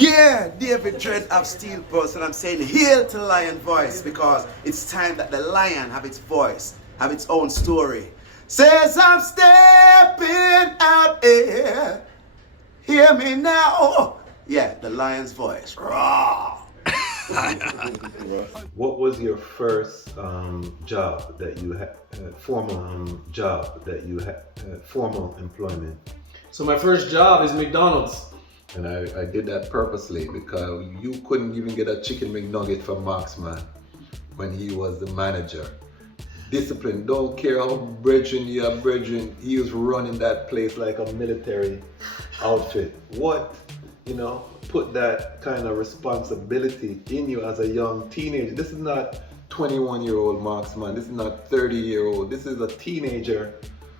Yeah, David Dread of Steel Pulse, and I'm saying hail to Lion Voice because it's time that the lion have its voice, have its own story. Says I'm stepping out here, hear me now. Yeah, the lion's voice. Raw. What was your first job that you had, formal job that you had, formal employment? So my first job is McDonald's. And I did that purposely because you couldn't even get a chicken McNugget from Marksman when he was the manager. Discipline, don't care how brethren you are brethren, he was running that place like a military outfit. What, put that kind of responsibility in you as a young teenager? This is not 21-year-old Marksman, this is not 30-year-old, this is a teenager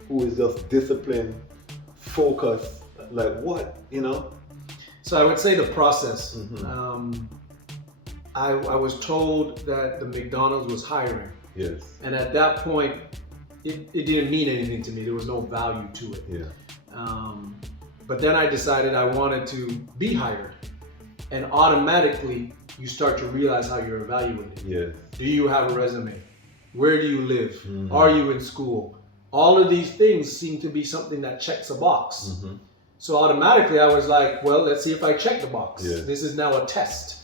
who is just disciplined, focused, like what, So I would say the process. I was told that the McDonald's was hiring. Yes. And at that point, it didn't mean anything to me. There was no value to it. Yeah. But then I decided I wanted to be hired. And automatically, you start to realize how you're evaluated. Yes. Do you have a resume? Where do you live? Are you in school? All of these things seem to be something that checks a box. So automatically I was like, well, let's see if I check the box. Yeah. This is now a test.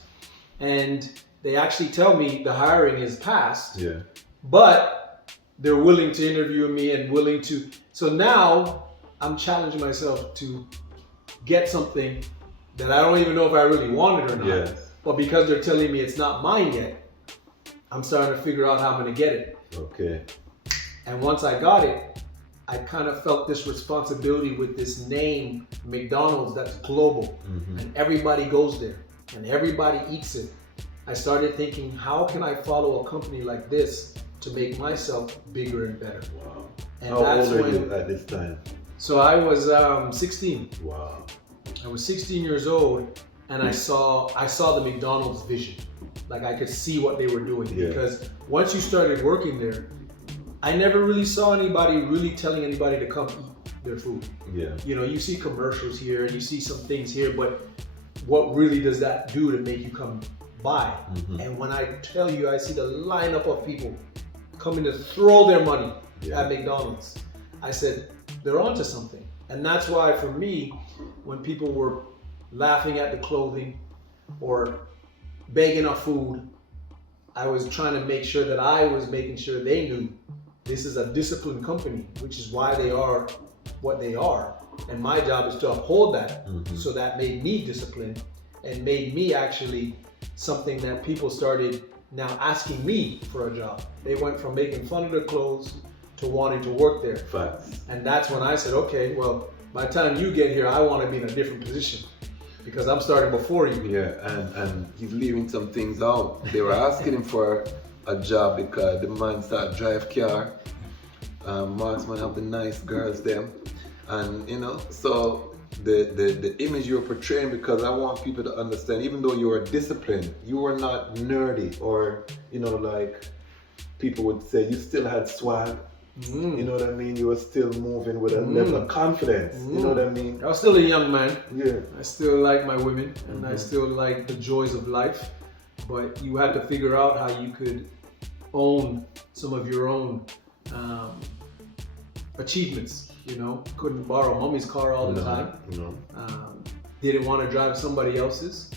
And they actually tell me the hiring is passed, Yeah. but they're willing to interview me and willing to. So now I'm challenging myself to get something that I don't even know if I really wanted or not. Yes. But because they're telling me it's not mine yet, I'm starting to figure out how I'm going to get it. Okay. And once I got it, I kind of felt this responsibility with this name, McDonald's, that's global. And everybody goes there and everybody eats it. I started thinking, how can I follow a company like this to make myself bigger and better? Wow. And How that's old are when, you at this time? So I was 16. Wow. I was 16 years old, and I saw the McDonald's vision. Like I could see what they were doing. Yeah. Because once you started working there, I never really saw anybody really telling anybody to come eat their food. Yeah. You see commercials here and you see some things here, but what really does that do to make you come by? And when I tell you, I see the lineup of people coming to throw their money at McDonald's, I said, they're onto something. And that's why for me, when people were laughing at the clothing or begging our food, I was trying to make sure that I was making sure they knew this is a disciplined company, which is why they are what they are. And my job is to uphold that. So that made me disciplined and made me actually something that people started now asking me for a job. They went from making fun of their clothes to wanting to work there. Facts. And that's when I said, okay, well, by the time you get here, I want to be in a different position because I'm starting before you. Yeah, and he's leaving some things out. They were asking him for a job because the man start drive car. Marksman have the nice girls them. And so the image you're portraying, because I want people to understand, even though you are disciplined, you are not nerdy or, like people would say, you still had swag. You know what I mean? You were still moving with a level of confidence. You know what I mean? I was still a young man. Yeah. I still like my women and I still like the joys of life. But you had to figure out how you could own some of your own achievements. Couldn't borrow mommy's car all the time. Didn't want to drive somebody else's.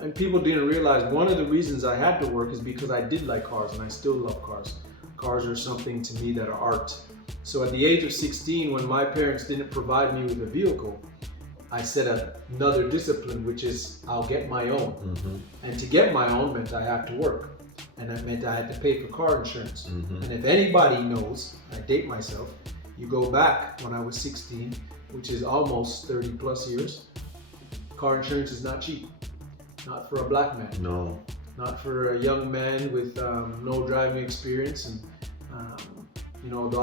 And people didn't realize one of the reasons I had to work is because I did like cars and I still love cars. Cars are something to me that are art. So at the age of 16, when my parents didn't provide me with a vehicle, I set another discipline, which is I'll get my own. And to get my own meant I had to work. And that meant I had to pay for car insurance. And if anybody knows, I date myself, you go back when I was 16, which is almost 30 plus years, car insurance is not cheap. Not for a black man. No. Not for a young man with no driving experience. And,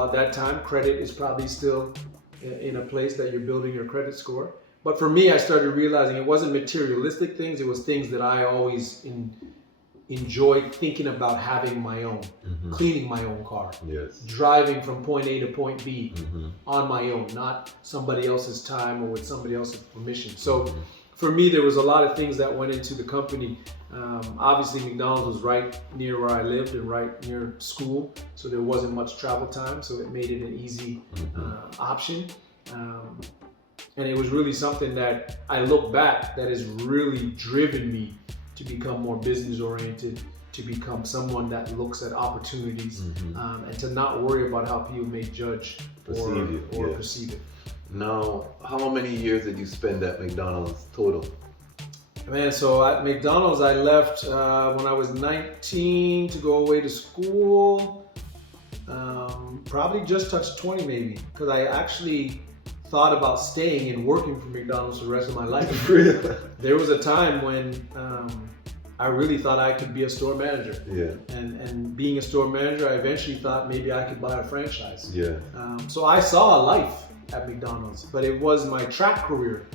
at that time, credit is probably still in a place that you're building your credit score. But for me, I started realizing it wasn't materialistic things. It was things that I always enjoyed thinking about having my own, cleaning my own car, driving from point A to point B on my own, not somebody else's time or with somebody else's permission. So for me, there was a lot of things that went into the company. Obviously, McDonald's was right near where I lived and right near school, so there wasn't much travel time, so it made it an easy option. And it was really something that I look back that has really driven me to become more business oriented, to become someone that looks at opportunities, and to not worry about how people may judge or perceive it. Now, how many years did you spend at McDonald's total? Man, so at McDonald's I left when I was 19 to go away to school. Probably just touched 20 maybe, because I actually thought about staying and working for McDonald's for the rest of my life. There was a time when I really thought I could be a store manager. Yeah. And being a store manager, I eventually thought maybe I could buy a franchise. Yeah. So I saw a life at McDonald's, but it was my track career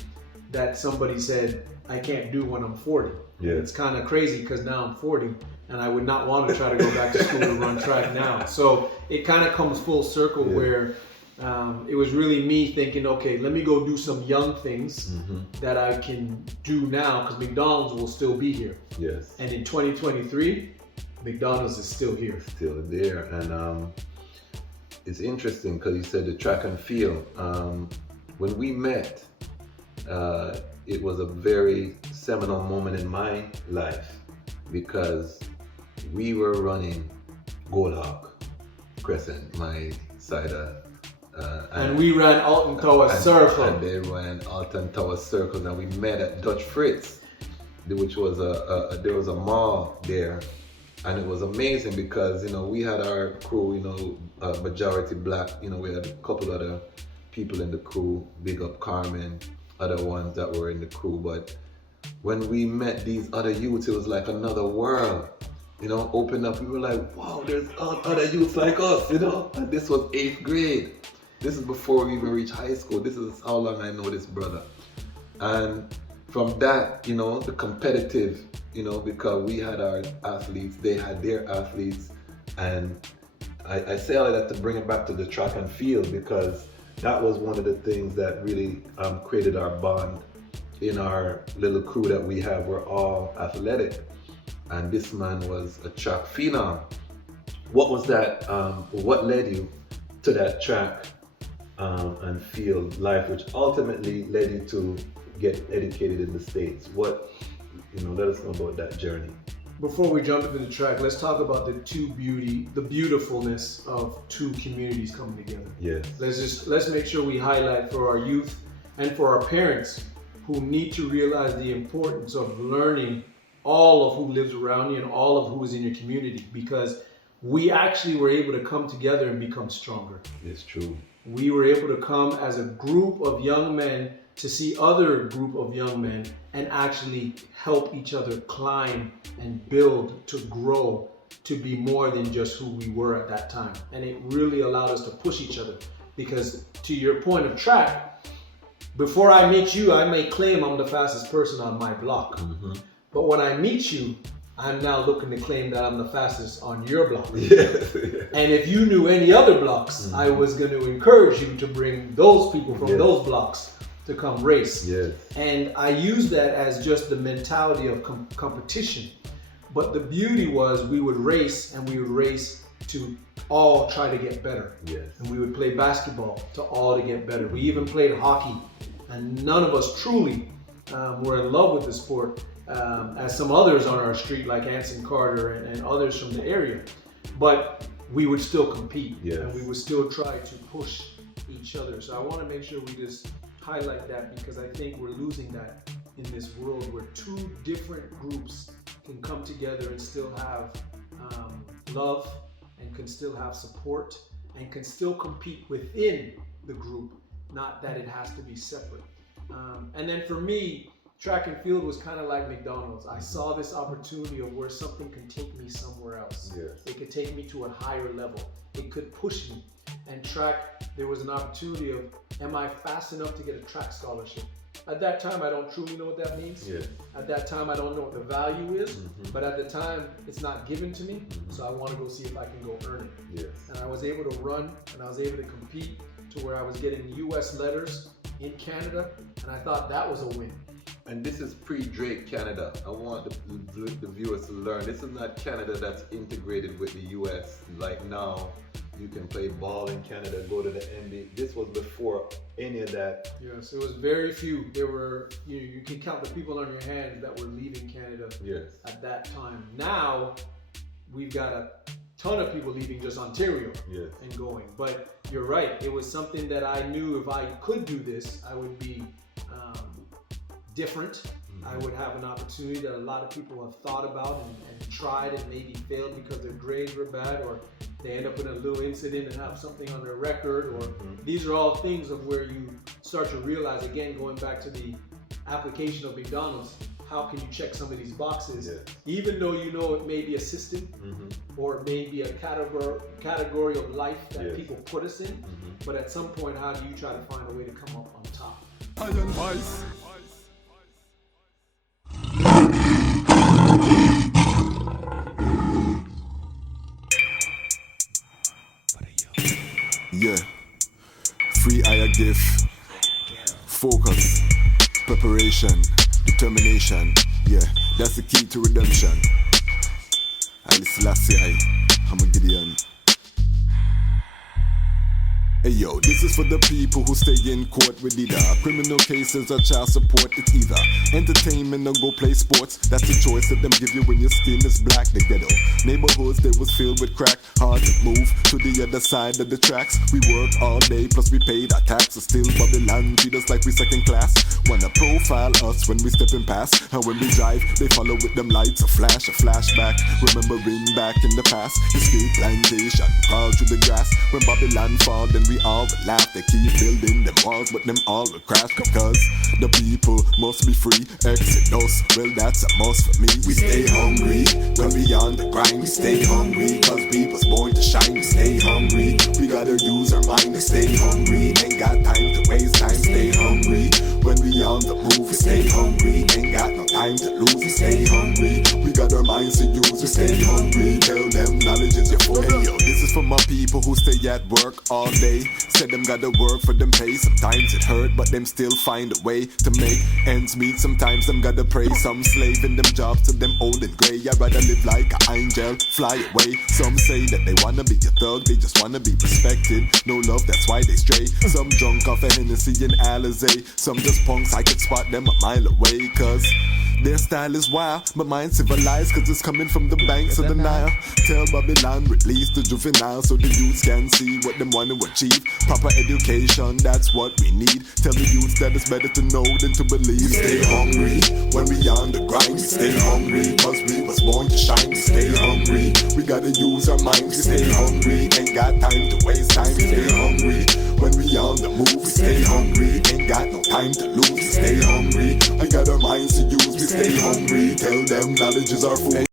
that somebody said I can't do when I'm 40. Yeah. It's kind of crazy because now I'm 40 and I would not want to try to go back to school and run track now. So it kind of comes full circle where it was really me thinking, okay, let me go do some young things that I can do now, because McDonald's will still be here. Yes. And in 2023, McDonald's is still here. Still there. And it's interesting because you said the track and field. When we met, it was a very seminal moment in my life because we were running Goldhawk Crescent, my side of and we ran Alton Tower Circle. And they ran Alton Tower Circle, and we met at Dutch Fritz, which was there was a mall there, and it was amazing because we had our crew, majority black. We had a couple other people in the crew. Big up Carmen, other ones that were in the crew. But when we met these other youths, it was like another world. Opened up. We were like, wow, there's other youths like us. And this was 8th grade. This is before we even reached high school. This is how long I know this brother. And from that, the competitive, because we had our athletes, they had their athletes. And I say all of that to bring it back to the track and field, because that was one of the things that really created our bond in our little crew that we have. We're all athletic. And this man was a track phenom. What was that, what led you to that track and field life, which ultimately led you to get educated in the States? Let us know about that journey. Before we jump into the track, let's talk about the beautifulness of two communities coming together. Yes. Let's make sure we highlight for our youth and for our parents who need to realize the importance of learning all of who lives around you and all of who is in your community, because we actually were able to come together and become stronger. It's true. We were able to come as a group of young men to see other group of young men and actually help each other climb and build to grow to be more than just who we were at that time. And it really allowed us to push each other, because to your point of track, before I meet you, I may claim I'm the fastest person on my block. But when I meet you, I'm now looking to claim that I'm the fastest on your block. Yes. And if you knew any other blocks, I was going to encourage you to bring those people from those blocks to come race. Yes. And I use that as just the mentality of competition. But the beauty was we would race, and we would race to all try to get better. Yes. And we would play basketball to all to get better. We even played hockey, and none of us truly were in love with the sport. As some others on our street, like Anson Carter and others from the area. But we would still compete, and we would still try to push each other. So I want to make sure we just highlight that, because I think we're losing that in this world where two different groups can come together and still have love, and can still have support, and can still compete within the group, not that it has to be separate. And then for me, track and field was kind of like McDonald's. I saw this opportunity of where something can take me somewhere else. Yes. It could take me to a higher level. It could push me. And track, there was an opportunity of, am I fast enough to get a track scholarship? At that time, I don't truly know what that means. Yes. At that time, I don't know what the value is. But at the time, it's not given to me. So I want to go see if I can go earn it. Yes. And I was able to run, and I was able to compete to where I was getting US letters in Canada. And I thought that was a win. And this is pre-Drake Canada. I want the viewers to learn. This is not Canada that's integrated with the US. Like now, you can play ball in Canada, go to the NBA. This was before any of that. Yes, it was very few. There were, you can count the people on your hands that were leaving Canada at that time. Now, we've got a ton of people leaving just Ontario and going. But you're right, it was something that I knew if I could do this, I would be different. I would have an opportunity that a lot of people have thought about and tried and maybe failed because their grades were bad, or they end up in a little incident and have something on their record, or these are all things of where you start to realize, again, going back to the application of Macdonalds, how can you check some of these boxes, even though you know it may be a system or it may be a category of life that people put us in, but at some point, how do you try to find a way to come up on top? Yeah, free higher gift, focus, preparation, determination. Yeah, that's the key to redemption. Haile Selassie, I'm a Gideon. Hey yo, this is for the people who stay in court with either criminal cases or child support. It's either entertainment or go play sports. That's the choice that them give you when your skin is black. The ghetto neighborhoods, they was filled with crack. Hard to move to the other side of the tracks. We work all day, plus we paid our taxes. Still Babylon treat us like we second class. Wanna profile us when we stepping past, and when we drive, they follow with them lights. A flashback, remembering back in the past. Escape plantation, crawl through the grass. When Babylon fall, then we all would laugh. They keep building them walls, but them all would crash because the people must be free. Exodus, well that's a must for me. We stay hungry when we on the grind. We stay hungry cause we was born to shine. We stay hungry, we gotta use our mind to stay hungry. Ain't got time to waste time. Stay hungry when we on the move. We stay hungry, ain't got no time to lose. We stay hungry, we got our minds to use. We stay hungry, tell them knowledge is your food. Hey yo, this is for my people who stay at work all day. Said them gotta work for them pay. Sometimes it hurt, but them still find a way to make ends meet. Sometimes them gotta pray. Some slave in them jobs till them old and grey. I'd rather live like an angel, fly away. Some say that they wanna be a thug, they just wanna be respected. No love, that's why they stray. Some drunk off a Hennessy and Alizé. Some just punks, I could spot them a mile away. Cause their style is wild, but mine civilized. Cause it's coming from the banks of the Nile. Tell Babylon, release the juvenile so the youths can see what them wanna achieve. Proper education, that's what we need. Tell the youths that it's better to know than to believe. We stay hungry when we on the grind. We stay hungry cause we was born to shine. We stay hungry, we gotta use our minds. We stay hungry, ain't got time to waste time. We stay hungry when we on the move. We stay hungry, ain't got no time to lose. We stay hungry, I got our minds to use. We stay hungry, tell them knowledge is our food. Hey